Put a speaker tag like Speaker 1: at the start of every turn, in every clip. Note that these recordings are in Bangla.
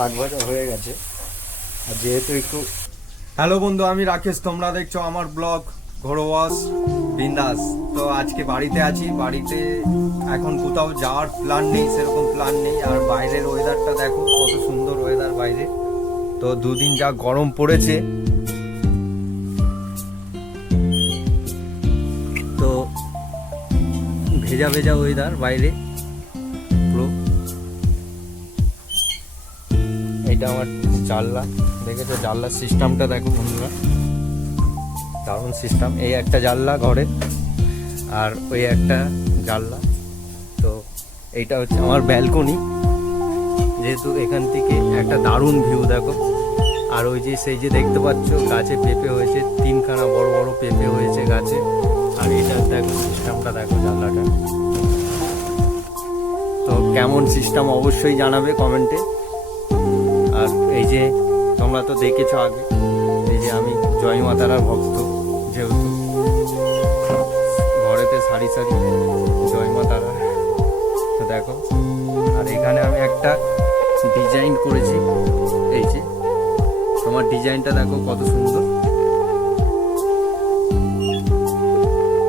Speaker 1: শাক ভাজা হয়ে গেছে। আর যেহেতু একটু হ্যালো বন্ধু, আমি রাকেশ। তোমরা দেখছ আমার ব্লগ ঘোরোয়াস বিন্দাস। তো আজকে বাড়িতে আছি। বাড়িতে এখন কোথাও যাওয়ার প্ল্যান নেই, সেরকম প্ল্যান নেই। আর বাইরের ওয়েদারটা দেখো, কত সুন্দর ওয়েদার বাইরে। তো দুদিন যা গরম পড়েছে। তো ভেজা ভেজা ওয়েদার বাইরে। এটা আমার জানলা। দেখেছ? জানলার সিস্টেমটা দেখো বন্ধুরা। দারুণ সিস্টেম এই একটা জানলা ঘরে, আর ওই একটা জানলা। তো এইটা হচ্ছে আমার ব্যালকনি যেহেতু এখান থেকে একটা দারুণ ভিউ দেখো। আর ওই যে সেই যে দেখতে পাচ্ছ, গাছে পেঁপে হয়েছে, তিনখানা বড় বড় পেঁপে হয়েছে গাছে। আর এটা দেখো সিস্টেমটা দেখো জানলাটা। তো কেমন সিস্টেম অবশ্যই জানাবে কমেন্টে আর এই যে তোমরা তো দেখেছ আগে, এই যে আমি জয় মাতারার ভক্ত যেহেতু, ঘরেতে সারি সারি জয় মাতারা। তো দেখো, আর এখানে আমি একটা ডিজাইন করেছি, এই যে, তোমার ডিজাইনটা দেখো কত সুন্দর।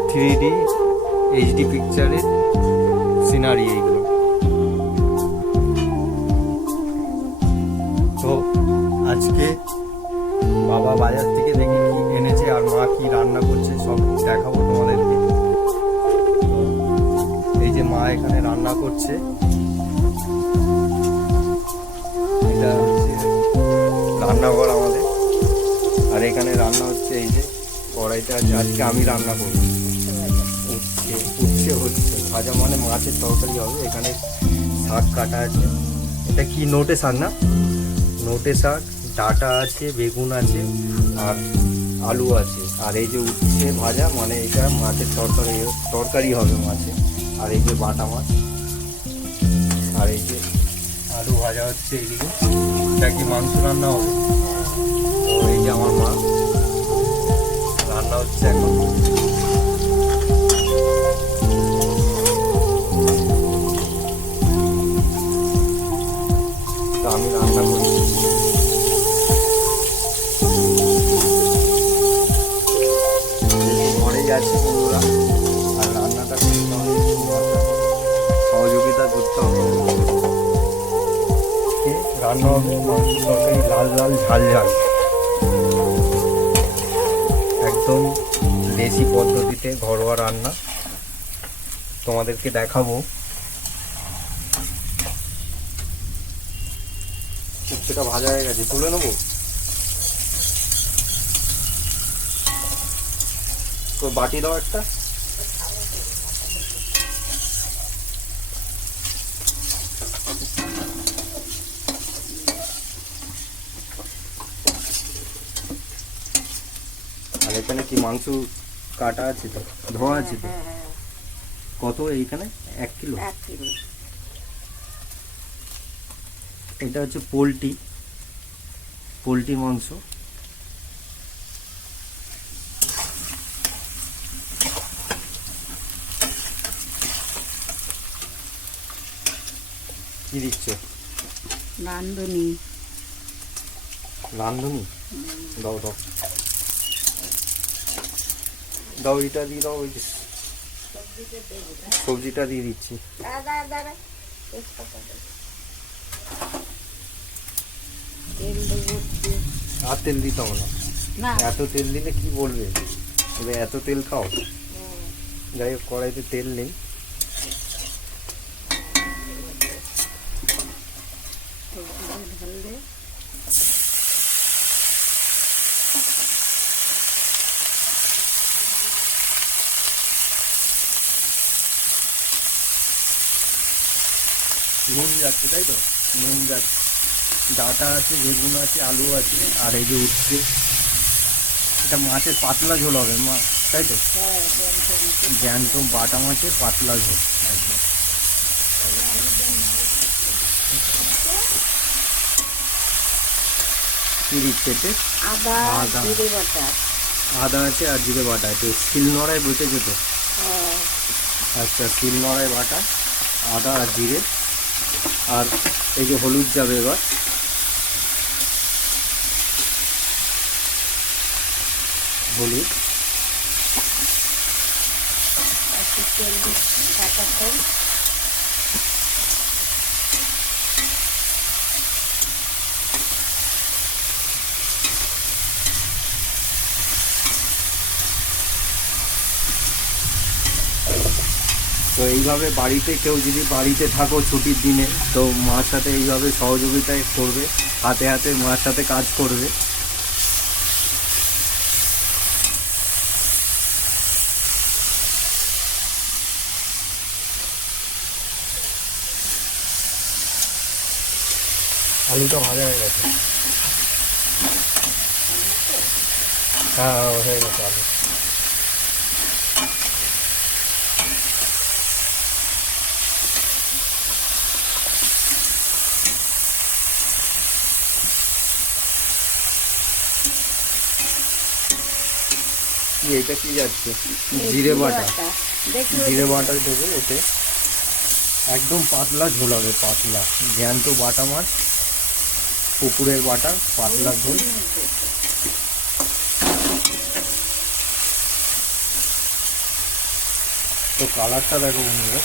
Speaker 1: থ্রি ডি এইচডি পিকচারের সিনারি এইগুলো। আজকে বাবা বাজার থেকে দেখি কি এনেছে আর মা কি রান্না করছে সব দেখাবো তোমাদেরকে। এই যে মা এখানে রান্না করছে। এটা রান্নাঘর আমাদের। আর এখানে রান্না হচ্ছে এই যে কড়াইটা আছে, আজকে আমি রান্না করব। উচ্ছে উচ্ছে হচ্ছে, ভাজা মানে মাছের তরকারি হবে। এখানে শাক কাটা আছে। এটা কি, নোটে শাক না? নোটে শাক। ডাটা আছে, বেগুন আছে আর আলু আছে। আর এই যে উচ্ছে ভাজা মানে এটা মাছের তরকারি তরকারি হবে মাছে। আর এই যে বাটা মাছ। আর এই যে আলু ভাজা হচ্ছে এইদিকে এটা কি মাংস রান্না হবে? তো এই যে আমার মা। রান্না হচ্ছে এখন। রান্না লাল লাল, ঝাল ঝাল। একদম দেশি পদ্ধতিতে ঘরোয়া রান্না। তোমাদেরকে দেখাবো। উচ্ছেটা ভাজা হয়ে গেছে, তুলে নেব? বাটি দাও একটা আর এখানে কি মাংস কাটা আছে তো? ধোয়া আছে তো?
Speaker 2: হ্যাঁ, হ্যাঁ,
Speaker 1: কত এইখানে? এক কিলো? এটা হচ্ছে পোলট্রি। পোলট্রি মাংস। কি দিচ্ছ?
Speaker 2: রাঁধুনি।
Speaker 1: রান্ধুনি দাও দাও। দাও এটা দিয়ে দাও ওই যে সবজিটা দিয়ে দিচ্ছি। আর তেল দিতাম না। এত তেল দিলে কি বলবে? বলে এত তেল খাও। যাই হোক কড়াইতে তেল নেই
Speaker 2: সবজিটা ঢাললে
Speaker 1: নুন যাচ্ছে তাই তো? নুন যাচ্ছে। ডাটা আছে বেগুন আছে আলু আছে আর এই যে উঠছে এটা মাছের পাতলা ঝোল হবে মা তাই তো?
Speaker 2: জ্যান্ত
Speaker 1: বাটা মাছের পাতলা ঝোল একদম।
Speaker 2: আদা
Speaker 1: আদা।
Speaker 2: জিরে বাটা।
Speaker 1: আদা আছে আর জিরে বাটা আছে শিল নড়াই বসেছে তো।
Speaker 2: হ্যাঁ।
Speaker 1: আচ্ছা শিল নড়াই বাটা আদা আর জিরে। আর এই যে হলুদ যাবে এবার। হলুদ।
Speaker 2: তেল দিচ্ছি কাঁচা তেল।
Speaker 1: তো এইভাবে বাড়িতে কেউ যদি বাড়িতে থাকো ছুটির দিনে, তো মার সাথে এইভাবে সহযোগিতায় করবে, হাতে হাতে মার সাথে কাজ করবে। আলুটা ভাজা হয়ে গেছে। হ্যাঁ হয়ে গেছে আলু। কি এটা কি যাচ্ছে? জিরে বাটা। জিরে বাটা দেবো এতে। একদম পাতলা ঝোল হবে পাতলা। জ্যান্ত বাটা মাছ পুকুরের বাটা পাতলা ঝোল। তো কালারটা দেখো বন্ধুরা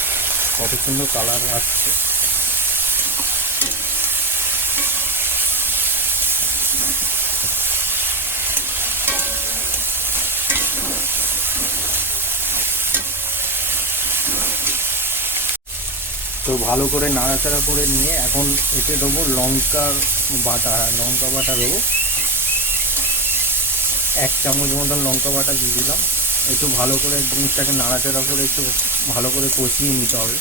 Speaker 1: কত সুন্দর কালার আসছে। তো ভালো করে নাড়াচাড়া করে নিয়ে এখন এতে দেবো লঙ্কার বাটা, লঙ্কা বাটা দেবো। এক চামচ মতন লঙ্কা বাটা দিয়ে দিলাম। একটু ভালো করে জিনিসটাকে নাড়াচাড়া করে একটু ভালো করে কষিয়ে নিতে হবে।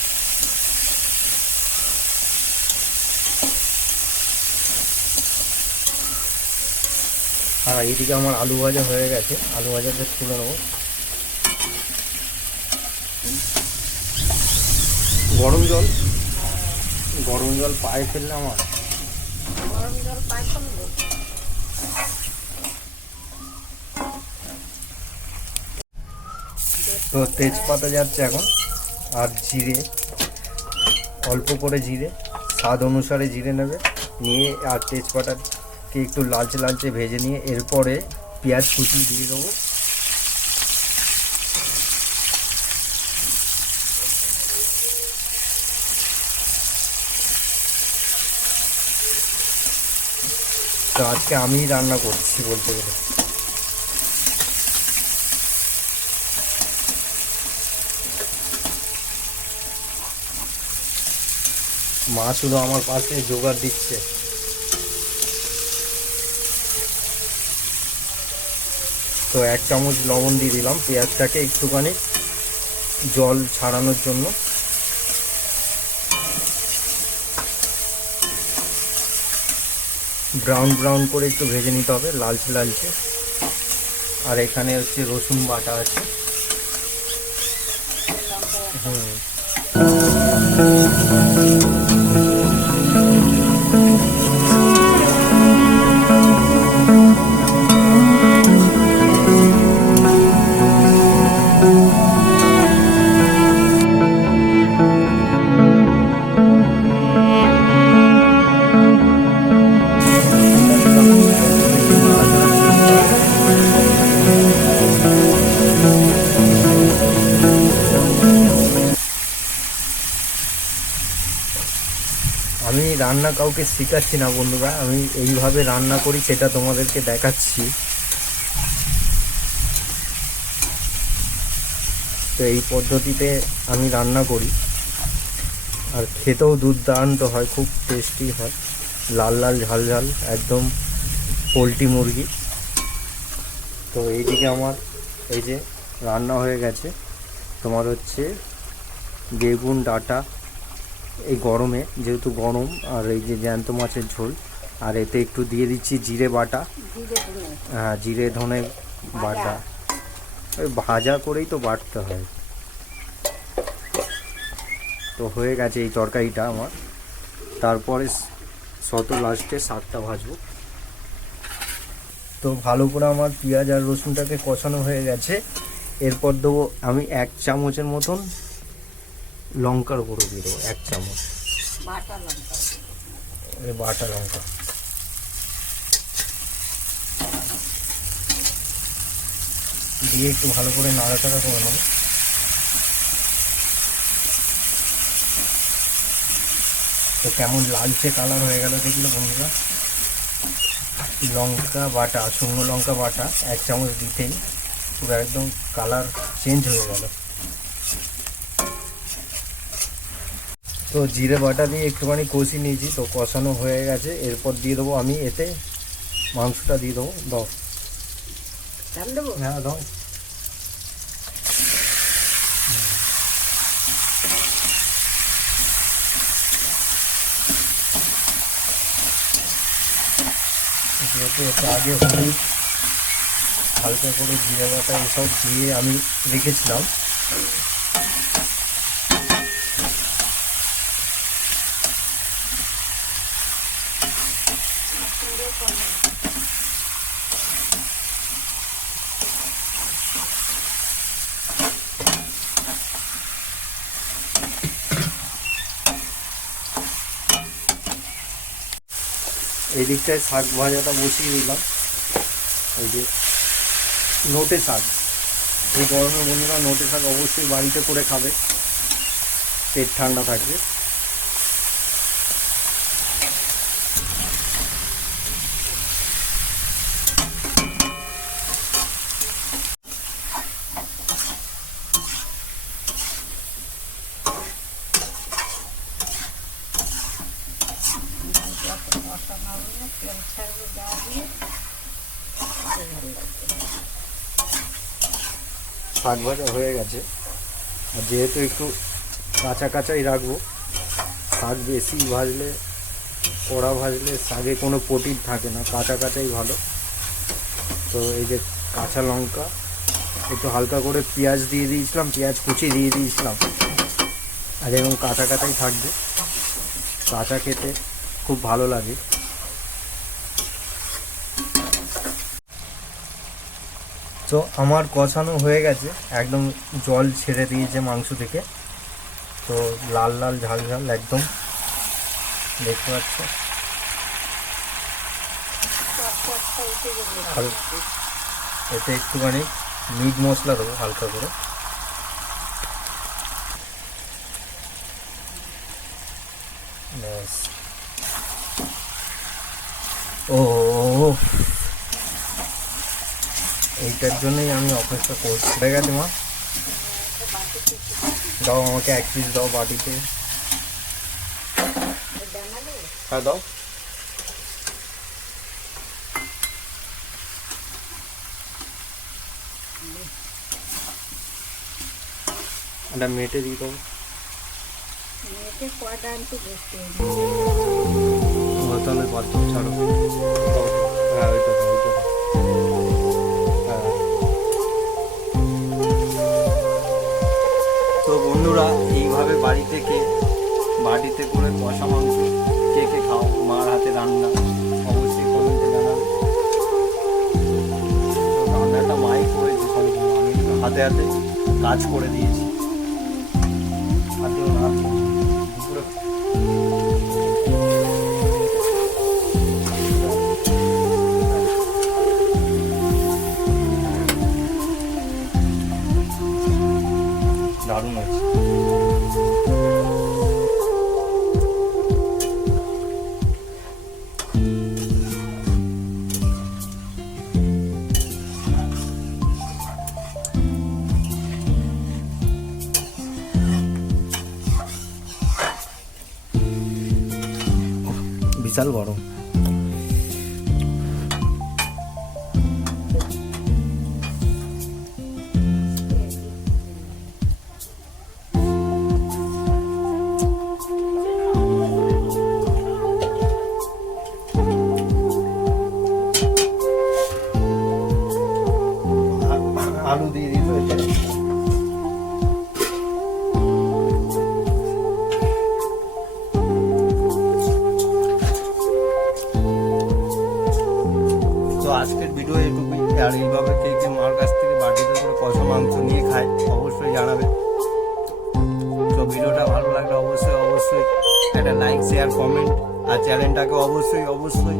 Speaker 1: আর এইদিকে আমার আলু ভাজা হয়ে গেছে। আলু ভাজাটা তুলে নেব। গরম জল? গরম জল পায়ে ফেললে আমার।
Speaker 2: গরম জল
Speaker 1: তো তেজপাতা যাচ্ছে এখন আর জিরে অল্প করে জিরে স্বাদ অনুসারে জিরে নেবে নিয়ে আর তেজপাতাকে একটু লালচে লালচে ভেজে নিয়ে এরপরে পেঁয়াজ কুচি দিয়ে দেবো। তো আজকে আমিই রান্না করছি বলতে গেলে। মা শুধু আমার পাশে জোগাড় দিচ্ছে। তো এক চামচ লবণ দিয়ে দিলাম, পেঁয়াজটাকে একটুখানি জল ছাড়ানোর জন্য। ব্রাউন ব্রাউন করে একটু ভেজে নিতে হবে, লালচে লালচে। আর এখানে হচ্ছে রসুন বাটা আছে। হুম আমি রান্না কাউকে শেখাচ্ছি না বন্ধুরা, আমি এইভাবে রান্না করি সেটা তোমাদেরকে দেখাচ্ছি। তো এই পদ্ধতিতে আমি রান্না করি। আর খেতেও দুর্দান্ত হয়, খুব টেস্টি হয়। লাল লাল, ঝাল ঝাল, একদম পোলট্রি মুরগি। তো এইদিকে আমার এই যে রান্না হয়ে গেছে। তোমার হচ্ছে বেগুন, ডাটা এই গরমে যেহেতু গরম আর এই যে জ্যান্ত মাছের ঝোল আর এতে একটু দিয়ে দিচ্ছি জিরে বাটা। হ্যাঁ জিরে ধনে বাটা। ওই ভাজা করেই তো বাটতে হয়। তো হয়ে গেছে এই তরকারিটা আমার। তারপরে শত লাস্টে শাকটা ভাজবো। তো ভালো করে আমার পেঁয়াজ আর রসুনটাকে কষানো হয়ে গেছে। এরপর দেবো আমি এক চামচের মতন লঙ্কার গুঁড়ো দিয়ে দেবো এক চামচ।
Speaker 2: বাটা লঙ্কা।
Speaker 1: বাটা লঙ্কা। দিয়ে একটু ভালো করে নাড়াচাড়া করে নেব। তো কেমন লালচে কালার হয়ে গেল দেখল বন্ধুরা? লঙ্কা বাটা শুকনো লঙ্কা বাটা এক চামচ দিতেই পুরো একদম কালার চেঞ্জ হয়ে গেল। তো জিরে বাটা দিয়ে একটুখানি কষি নিয়েছি তো কষানো হয়ে গেছে। এরপর দিয়ে দেবো আমি এতে মাংসটা দিয়ে দেবো। দাও। হ্যাঁ দাও। আগে হলুদ হালকা করে জিরে বাটা এসব দিয়ে আমি রেখেছিলাম। এই দিকটায় শাক ভাজাটা বসিয়ে দিলাম। ওই যে নোটে শাক। এই গরমের বন্ধুরা নোটে শাক অবশ্যই বাড়িতে করে খাবে। পেট ঠান্ডা থাকবে
Speaker 2: মশলা হবে তেল ছাড়বে যা দিয়ে খেতে ভালো লাগবে।
Speaker 1: শাক ভাজা হয়ে গেছে। আর যেহেতু একটু কাঁচা কাঁচাই রাখব, শাক বেশি ভাজলে, কড়া ভাজলে শাকে কোনো প্রোটিন থাকে না কাঁচা কাঁচাই ভালো। তো এই যে কাঁচা লঙ্কা, একটু হালকা করে পেঁয়াজ দিয়ে দিয়েছিলাম, পেঁয়াজ কুচি দিয়ে দিয়েছিলাম। আর এরকম কাঁচা কাঁচাই থাকবে। কাঁচা খেতে খুব ভালো লাগে। তো আমার কষানো হয়ে গেছে। একদম জল ছেড়ে দিয়েছে মাংস থেকে। তো লাল লাল, ঝাল ঝাল একদম। দেখতে পাচ্ছ? এতে একটুখানি মিট মশলা দেবো, হালকা করে। ব্যাস। ও এইটার জন্যই আমি অপেক্ষা করছি। হয়ে গেছে মা? দাও আমাকে এক পিস দাও বাটিতে। হ্যাঁ দাও। এটা মেটে দিয়ে দেবো
Speaker 2: মেয়েকে কয়টা আনতে বসতে
Speaker 1: ও তাহলে দাও ছাড়ো। দাও। হ্যাঁ ওইটা দাও ওইটা বন্ধুরা, এইভাবে বাড়ি থেকে বাড়িতে করে কষা মাংস কে কে খাও, মার হাতে রান্না, অবশ্যই কমেন্টে জানাবে। তো রান্নাটা মাই করেছে হাতে হাতে কাজ করে দিয়েছি। আজকের ভিডিও এটুকুই। আর এইভাবে কে কে মার কাছ থেকে বাটিতে করে কষা মাংস নিয়ে খায়, অবশ্যই জানাবে। তো ভিডিওটা ভালো লাগলে অবশ্যই অবশ্যই একটা লাইক শেয়ার কমেন্ট আর চ্যানেলটাকে অবশ্যই অবশ্যই